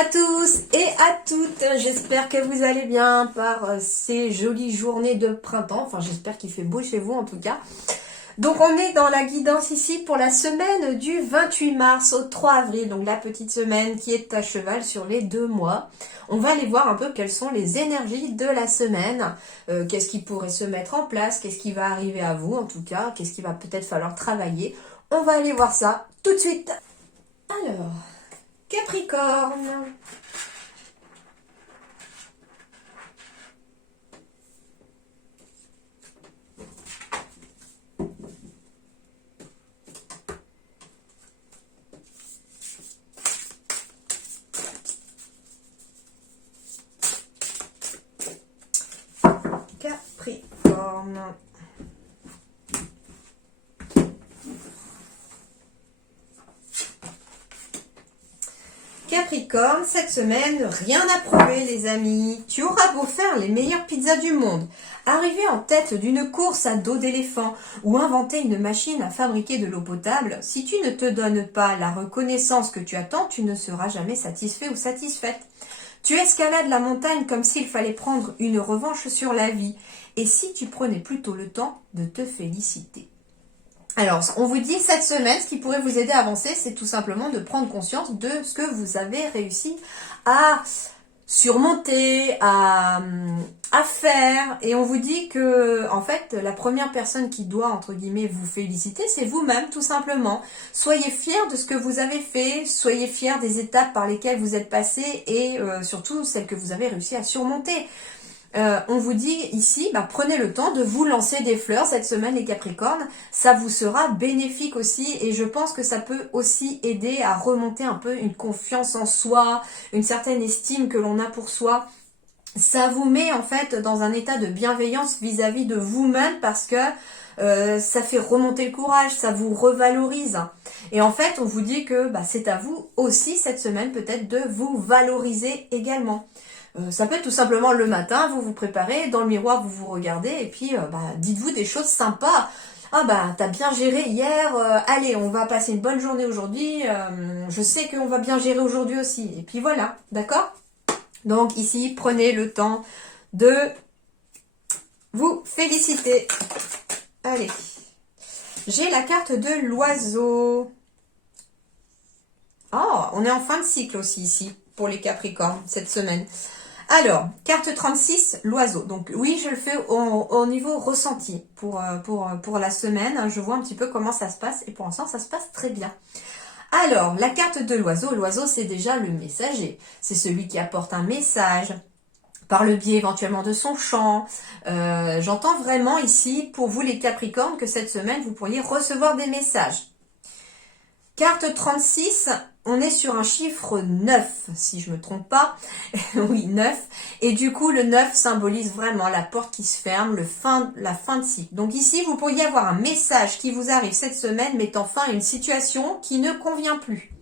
à tous et à toutes, j'espère que vous allez bien par ces jolies journées de printemps, enfin j'espère qu'il fait beau chez vous en tout cas. Donc on est dans la guidance ici pour la semaine du 28 mars au 3 avril, donc la petite semaine qui est à cheval sur les 2 mois. On va aller voir un peu quelles sont les énergies de la semaine, qu'est-ce qui pourrait se mettre en place, qu'est-ce qui va arriver à vous en tout cas, qu'est-ce qu'il va peut-être falloir travailler. On va aller voir ça tout de suite. Alors, Capricorne. Capricorne. Capricorne, cette semaine, rien à prouver les amis. Tu auras beau faire les meilleures pizzas du monde, arriver en tête d'une course à dos d'éléphant ou inventer une machine à fabriquer de l'eau potable, si tu ne te donnes pas la reconnaissance que tu attends, tu ne seras jamais satisfait ou satisfaite. Tu escalades la montagne comme s'il fallait prendre une revanche sur la vie. Et si tu prenais plutôt le temps de te féliciter? Alors, on vous dit cette semaine, ce qui pourrait vous aider à avancer, c'est tout simplement de prendre conscience de ce que vous avez réussi à surmonter, à faire. Et on vous dit que, en fait, la première personne qui doit, entre guillemets, vous féliciter, c'est vous-même, tout simplement. Soyez fiers de ce que vous avez fait, soyez fiers des étapes par lesquelles vous êtes passé et surtout celles que vous avez réussi à surmonter. On vous dit ici, prenez le temps de vous lancer des fleurs cette semaine les Capricornes, ça vous sera bénéfique aussi et je pense que ça peut aussi aider à remonter un peu une confiance en soi, une certaine estime que l'on a pour soi. Ça vous met en fait dans un état de bienveillance vis-à-vis de vous-même parce que ça fait remonter le courage, ça vous revalorise. Et en fait, on vous dit que c'est à vous aussi cette semaine peut-être de vous valoriser également. Ça peut être tout simplement le matin, vous vous préparez, dans le miroir vous vous regardez et puis dites-vous des choses sympas. Ah t'as bien géré hier, allez on va passer une bonne journée aujourd'hui, je sais qu'on va bien gérer aujourd'hui aussi. Et puis voilà, d'accord? Donc ici, prenez le temps de vous féliciter. Allez, j'ai la carte de l'oiseau. Oh, on est en fin de cycle aussi ici pour les Capricornes cette semaine. Alors, carte 36, l'oiseau. Donc oui, je le fais au niveau ressenti pour la semaine. Je vois un petit peu comment ça se passe et pour l'instant, ça se passe très bien. Alors, la carte de l'oiseau. L'oiseau, c'est déjà le messager. C'est celui qui apporte un message par le biais éventuellement de son chant. J'entends vraiment ici, pour vous les Capricornes, que cette semaine, vous pourriez recevoir des messages. Carte 36, on est sur un chiffre 9, si je ne me trompe pas. Oui, 9. Et du coup, le 9 symbolise vraiment la porte qui se ferme, la fin de cycle. Donc ici, vous pourriez avoir un message qui vous arrive cette semaine mettant fin à une situation qui ne convient plus.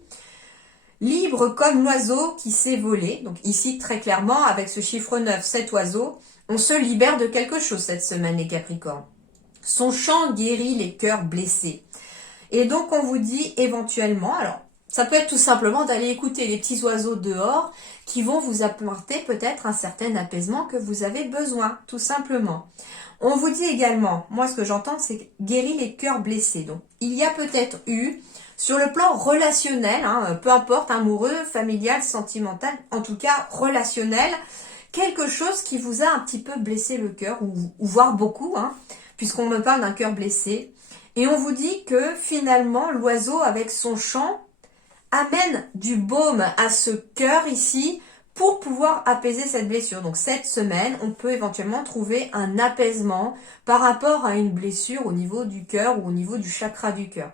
Libre comme l'oiseau qui s'est volé. Donc ici, très clairement, avec ce chiffre 9, cet oiseau, on se libère de quelque chose cette semaine, les Capricornes. Son chant guérit les cœurs blessés. Et donc, on vous dit éventuellement, alors, ça peut être tout simplement d'aller écouter les petits oiseaux dehors qui vont vous apporter peut-être un certain apaisement que vous avez besoin, tout simplement. On vous dit également, moi ce que j'entends, c'est guérir les cœurs blessés. Donc, il y a peut-être eu, sur le plan relationnel, peu importe, amoureux, familial, sentimental, en tout cas relationnel, quelque chose qui vous a un petit peu blessé le cœur, ou voire beaucoup, puisqu'on me parle d'un cœur blessé. Et on vous dit que finalement, l'oiseau, avec son chant, amène du baume à ce cœur ici pour pouvoir apaiser cette blessure. Donc cette semaine, on peut éventuellement trouver un apaisement par rapport à une blessure au niveau du cœur ou au niveau du chakra du cœur.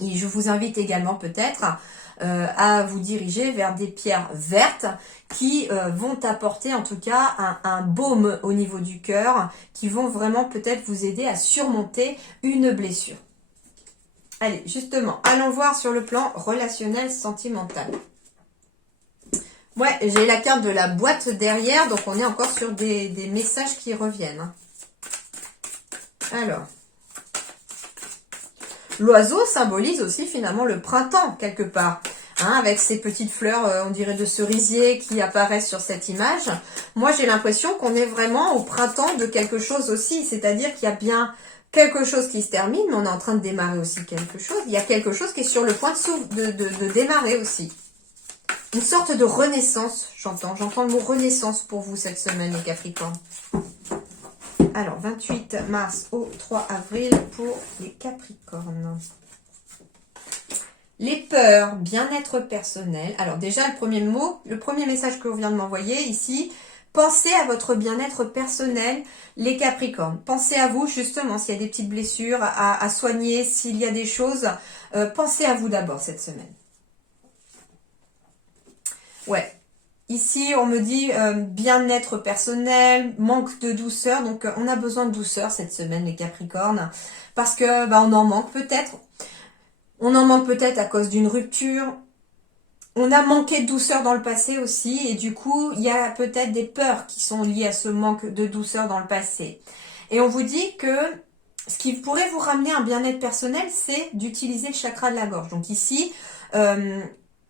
Et je vous invite également peut-être à vous diriger vers des pierres vertes qui vont apporter en tout cas un baume au niveau du cœur, qui vont vraiment peut-être vous aider à surmonter une blessure. Allez, justement, allons voir sur le plan relationnel sentimental. Ouais, j'ai la carte de la boîte derrière, donc on est encore sur des messages qui reviennent. Alors, l'oiseau symbolise aussi finalement le printemps quelque part. hein, avec ces petites fleurs, on dirait de cerisier qui apparaissent sur cette image. Moi, j'ai l'impression qu'on est vraiment au printemps de quelque chose aussi, c'est-à-dire qu'il y a bien quelque chose qui se termine, mais on est en train de démarrer aussi quelque chose. Il y a quelque chose qui est sur le point de démarrer aussi. Une sorte de renaissance, j'entends le mot renaissance pour vous cette semaine, les Capricornes. Alors, 28 mars au 3 avril pour les Capricornes. Les peurs, bien-être personnel. Alors déjà, le premier message que vous vient de m'envoyer ici, pensez à votre bien-être personnel, les Capricornes. Pensez à vous, justement, s'il y a des petites blessures à soigner, s'il y a des choses, pensez à vous d'abord cette semaine. Ouais. Ici, on me dit bien-être personnel, manque de douceur. Donc, on a besoin de douceur cette semaine, les Capricornes. Parce que on en manque peut-être. On en manque peut-être à cause d'une rupture. On a manqué de douceur dans le passé aussi. Et du coup, il y a peut-être des peurs qui sont liées à ce manque de douceur dans le passé. Et on vous dit que ce qui pourrait vous ramener un bien-être personnel, c'est d'utiliser le chakra de la gorge. Donc ici...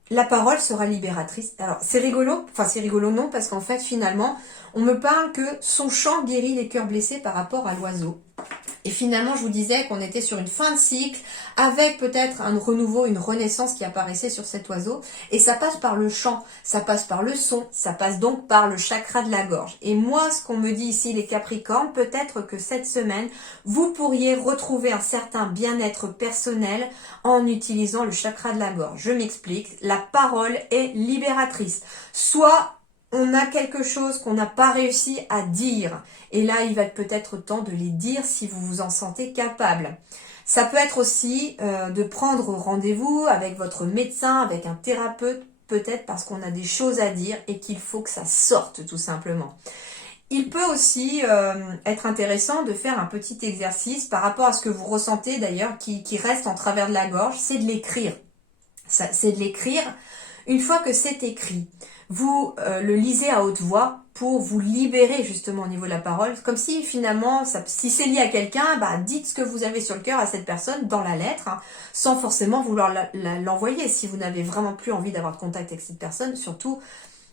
la parole sera libératrice. Alors, c'est rigolo non, parce qu'en fait, finalement, on me parle que son chant guérit les cœurs blessés par rapport à l'oiseau. Et finalement, je vous disais qu'on était sur une fin de cycle, avec peut-être un renouveau, une renaissance qui apparaissait sur cet oiseau. Et ça passe par le chant, ça passe par le son, ça passe donc par le chakra de la gorge. Et moi, ce qu'on me dit ici, les Capricornes, peut-être que cette semaine, vous pourriez retrouver un certain bien-être personnel en utilisant le chakra de la gorge. Je m'explique, la parole est libératrice. Soit on a quelque chose qu'on n'a pas réussi à dire. Et là, il va peut-être temps de les dire si vous vous en sentez capable. Ça peut être aussi de prendre rendez-vous avec votre médecin, avec un thérapeute, peut-être parce qu'on a des choses à dire et qu'il faut que ça sorte tout simplement. Il peut aussi être intéressant de faire un petit exercice par rapport à ce que vous ressentez d'ailleurs, qui reste en travers de la gorge, c'est de l'écrire. C'est de l'écrire. Une fois que c'est écrit, vous le lisez à haute voix pour vous libérer justement au niveau de la parole. Comme si finalement, si c'est lié à quelqu'un, dites ce que vous avez sur le cœur à cette personne dans la lettre, hein, sans forcément vouloir l'envoyer. Si vous n'avez vraiment plus envie d'avoir de contact avec cette personne, surtout,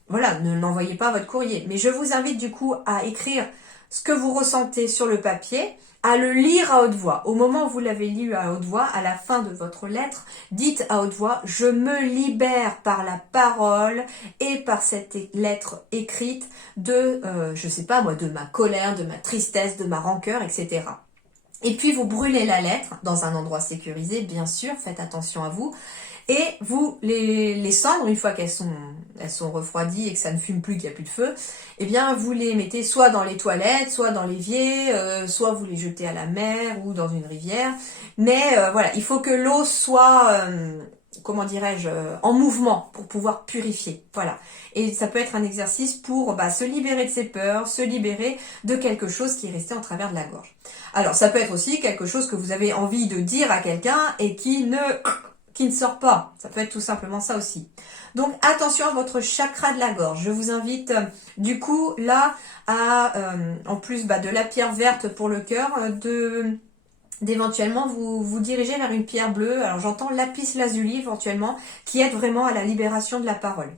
voilà, ne l'envoyez pas à votre courrier. Mais je vous invite du coup à écrire ce que vous ressentez sur le papier, à le lire à haute voix. Au moment où vous l'avez lu à haute voix, à la fin de votre lettre, dites à haute voix, je me libère par la parole et par cette lettre écrite de, je sais pas moi, de ma colère, de ma tristesse, de ma rancœur, etc. Et puis vous brûlez la lettre dans un endroit sécurisé, bien sûr, faites attention à vous. Et vous, les cendres, une fois qu'elles sont refroidies et que ça ne fume plus, qu'il n'y a plus de feu, eh bien, vous les mettez soit dans les toilettes, soit dans l'évier, soit vous les jetez à la mer ou dans une rivière. Mais voilà, il faut que l'eau soit, comment dirais-je, en mouvement pour pouvoir purifier. Voilà. Et ça peut être un exercice pour se libérer de ses peurs, se libérer de quelque chose qui est resté en travers de la gorge. Alors, ça peut être aussi quelque chose que vous avez envie de dire à quelqu'un et qui ne sort pas. Ça peut être tout simplement ça aussi. Donc attention à votre chakra de la gorge. Je vous invite du coup là à, en plus de la pierre verte pour le cœur, d'éventuellement vous diriger vers une pierre bleue. Alors j'entends lapis lazuli éventuellement, qui aide vraiment à la libération de la parole.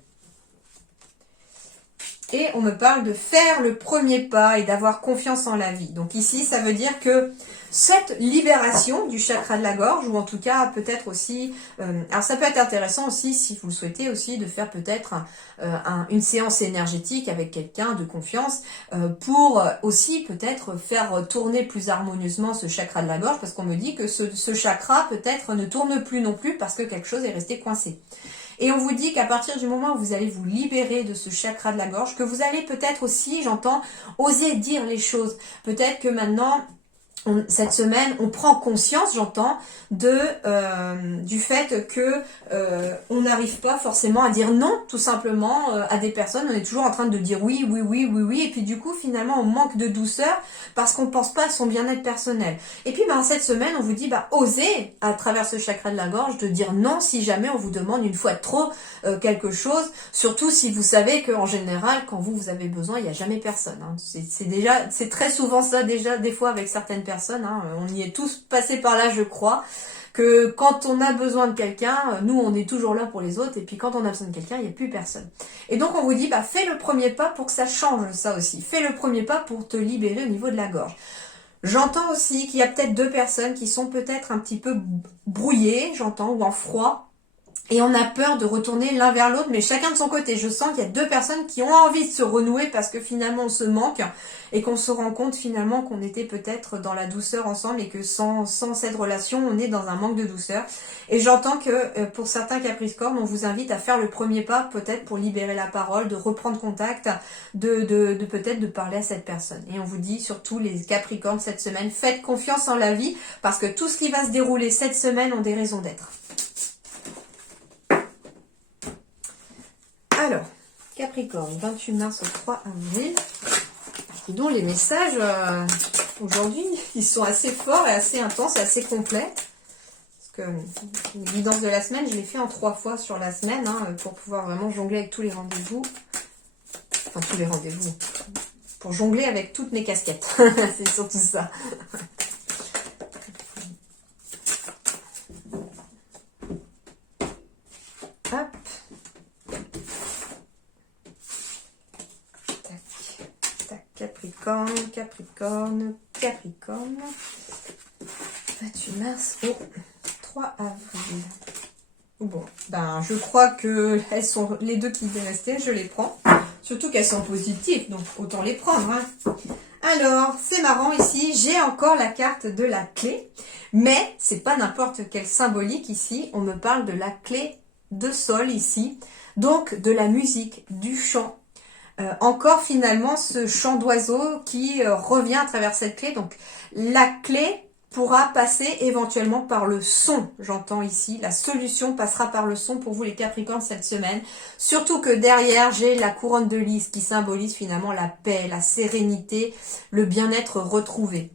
Et on me parle de faire le premier pas et d'avoir confiance en la vie. Donc ici, ça veut dire que cette libération du chakra de la gorge, ou en tout cas peut-être aussi, alors ça peut être intéressant aussi si vous le souhaitez aussi de faire peut-être une séance énergétique avec quelqu'un de confiance pour aussi peut-être faire tourner plus harmonieusement ce chakra de la gorge, parce qu'on me dit que ce chakra peut-être ne tourne plus non plus parce que quelque chose est resté coincé. Et on vous dit qu'à partir du moment où vous allez vous libérer de ce chakra de la gorge, que vous allez peut-être aussi, j'entends, oser dire les choses. Peut-être que maintenant, cette semaine, on prend conscience, j'entends, du fait que on n'arrive pas forcément à dire non, tout simplement, à des personnes. On est toujours en train de dire oui, oui, oui, oui, oui. Et puis du coup, finalement, on manque de douceur parce qu'on ne pense pas à son bien-être personnel. Et puis, cette semaine, on vous dit, osez, à travers ce chakra de la gorge, de dire non si jamais on vous demande une fois de trop quelque chose. Surtout si vous savez qu'en général, quand vous avez besoin, il n'y a jamais personne. Hein. C'est très souvent ça déjà, des fois avec certaines personnes. On y est tous passés par là, je crois. que quand on a besoin de quelqu'un, nous on est toujours là pour les autres, et puis quand on a besoin de quelqu'un, il n'y a plus personne. Et donc on vous dit, bah fais le premier pas pour que ça change ça aussi. Fais le premier pas pour te libérer au niveau de la gorge. J'entends aussi qu'il y a peut-être deux personnes qui sont peut-être un petit peu brouillées, j'entends, ou en froid. Et on a peur de retourner l'un vers l'autre, mais chacun de son côté. Je sens qu'il y a deux personnes qui ont envie de se renouer parce que finalement on se manque et qu'on se rend compte finalement qu'on était peut-être dans la douceur ensemble et que sans cette relation, on est dans un manque de douceur. Et j'entends que pour certains Capricornes, on vous invite à faire le premier pas peut-être pour libérer la parole, de reprendre contact, de peut-être de parler à cette personne. Et on vous dit surtout les Capricornes cette semaine, faites confiance en la vie parce que tout ce qui va se dérouler cette semaine ont des raisons d'être. Alors, Capricorne, 28 mars au 3 avril. Et donc les messages, aujourd'hui, ils sont assez forts et assez intenses et assez complets. Parce que les guidances de la semaine, je l'ai fait en 3 fois sur la semaine, pour pouvoir vraiment jongler avec tous les rendez-vous. Enfin, tous les rendez-vous. Pour jongler avec toutes mes casquettes. C'est surtout ça. Hop. Capricorne, Capricorne, Capricorne. 28 mars au 3 avril. Bon, ben je crois que elles sont les deux qui étaient restées, je les prends. Surtout qu'elles sont positives, donc autant les prendre. Alors, c'est marrant ici, j'ai encore la carte de la clé, mais c'est pas n'importe quelle symbolique ici. On me parle de la clé de sol ici, donc de la musique, du chant. Encore finalement ce chant d'oiseau qui revient à travers cette clé. Donc la clé pourra passer éventuellement par le son, j'entends ici. La solution passera par le son pour vous les Capricornes cette semaine. Surtout que derrière j'ai la couronne de lys qui symbolise finalement la paix, la sérénité, le bien-être retrouvé.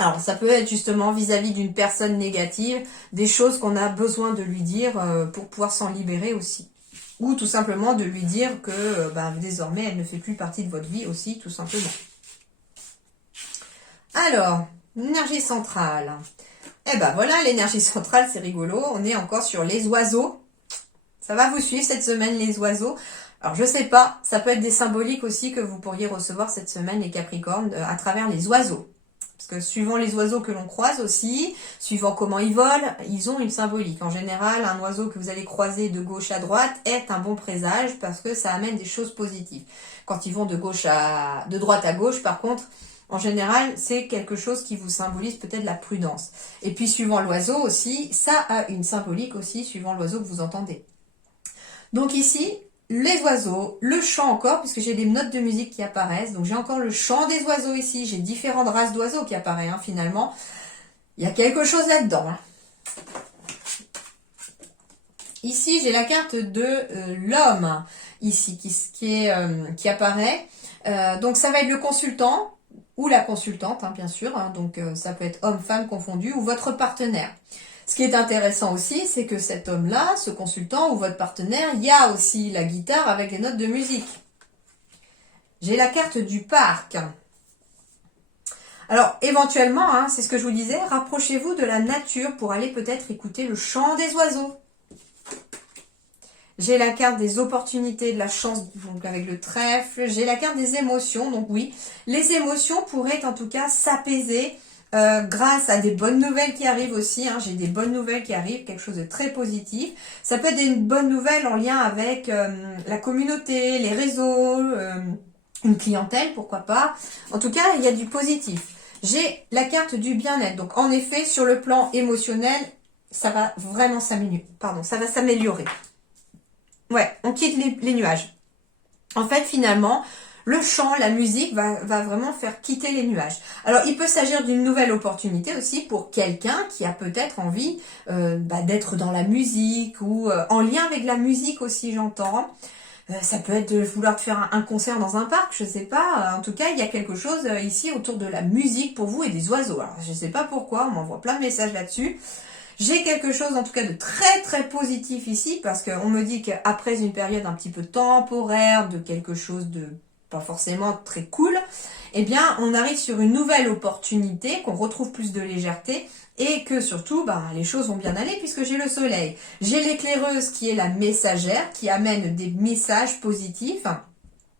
Alors ça peut être justement vis-à-vis d'une personne négative, des choses qu'on a besoin de lui dire pour pouvoir s'en libérer aussi. Ou tout simplement de lui dire que désormais, elle ne fait plus partie de votre vie aussi, tout simplement. Alors, l'énergie centrale. Eh ben voilà, l'énergie centrale, c'est rigolo. On est encore sur les oiseaux. Ça va vous suivre cette semaine, les oiseaux. Alors, je sais pas, ça peut être des symboliques aussi que vous pourriez recevoir cette semaine, les Capricornes, à travers les oiseaux. Parce que suivant les oiseaux que l'on croise aussi, suivant comment ils volent, ils ont une symbolique. En général, un oiseau que vous allez croiser de gauche à droite est un bon présage parce que ça amène des choses positives. Quand ils vont de droite à gauche, par contre, en général, c'est quelque chose qui vous symbolise peut-être la prudence. Et puis, suivant l'oiseau aussi, ça a une symbolique aussi, suivant l'oiseau que vous entendez. Donc ici, les oiseaux, le chant encore, puisque j'ai des notes de musique qui apparaissent. Donc j'ai encore le chant des oiseaux ici. J'ai différentes races d'oiseaux qui apparaissent finalement. Il y a quelque chose là-dedans. Ici, j'ai la carte de l'homme, ici, qui apparaît. Donc ça va être le consultant, ou la consultante, bien sûr. Donc ça peut être homme-femme confondu, ou votre partenaire. Ce qui est intéressant aussi, c'est que cet homme-là, ce consultant ou votre partenaire, il y a aussi la guitare avec les notes de musique. J'ai la carte du parc. Alors, éventuellement, c'est ce que je vous disais, rapprochez-vous de la nature pour aller peut-être écouter le chant des oiseaux. J'ai la carte des opportunités, de la chance, donc avec le trèfle. J'ai la carte des émotions, donc oui, les émotions pourraient en tout cas s'apaiser grâce à des bonnes nouvelles qui arrivent aussi. J'ai des bonnes nouvelles qui arrivent, quelque chose de très positif. Ça peut être des bonnes nouvelles en lien avec la communauté, les réseaux, une clientèle, pourquoi pas. En tout cas, il y a du positif. J'ai la carte du bien-être. Donc, en effet, sur le plan émotionnel, ça va vraiment s'améliorer. Ouais, on quitte les nuages. En fait, finalement, le chant, la musique va vraiment faire quitter les nuages. Alors, il peut s'agir d'une nouvelle opportunité aussi pour quelqu'un qui a peut-être envie d'être dans la musique ou en lien avec la musique aussi, j'entends. Ça peut être de vouloir faire un concert dans un parc, je sais pas. En tout cas, il y a quelque chose ici autour de la musique pour vous et des oiseaux. Alors, je sais pas pourquoi, on m'envoie plein de messages là-dessus. J'ai quelque chose en tout cas de très très positif ici parce qu'on me dit qu'après une période un petit peu temporaire de quelque chose de pas forcément très cool, eh bien, on arrive sur une nouvelle opportunité, qu'on retrouve plus de légèreté et que surtout, les choses vont bien aller puisque j'ai le soleil. J'ai l'éclaireuse qui est la messagère, qui amène des messages positifs.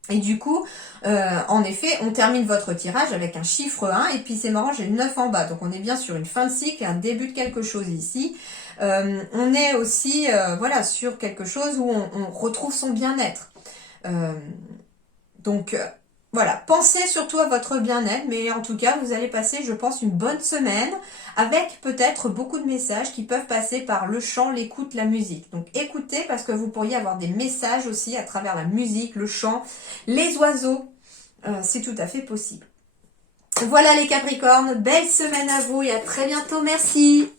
Et du coup, en effet, on termine votre tirage avec un chiffre 1 et puis c'est marrant, j'ai le 9 en bas. Donc on est bien sur une fin de cycle, un début de quelque chose ici. On est aussi voilà, sur quelque chose où on retrouve son bien-être. Voilà, pensez surtout à votre bien-être, mais en tout cas, vous allez passer, je pense, une bonne semaine avec peut-être beaucoup de messages qui peuvent passer par le chant, l'écoute, la musique. Donc écoutez parce que vous pourriez avoir des messages aussi à travers la musique, le chant, les oiseaux. C'est tout à fait possible. Voilà les Capricornes, belle semaine à vous et à très bientôt. Merci.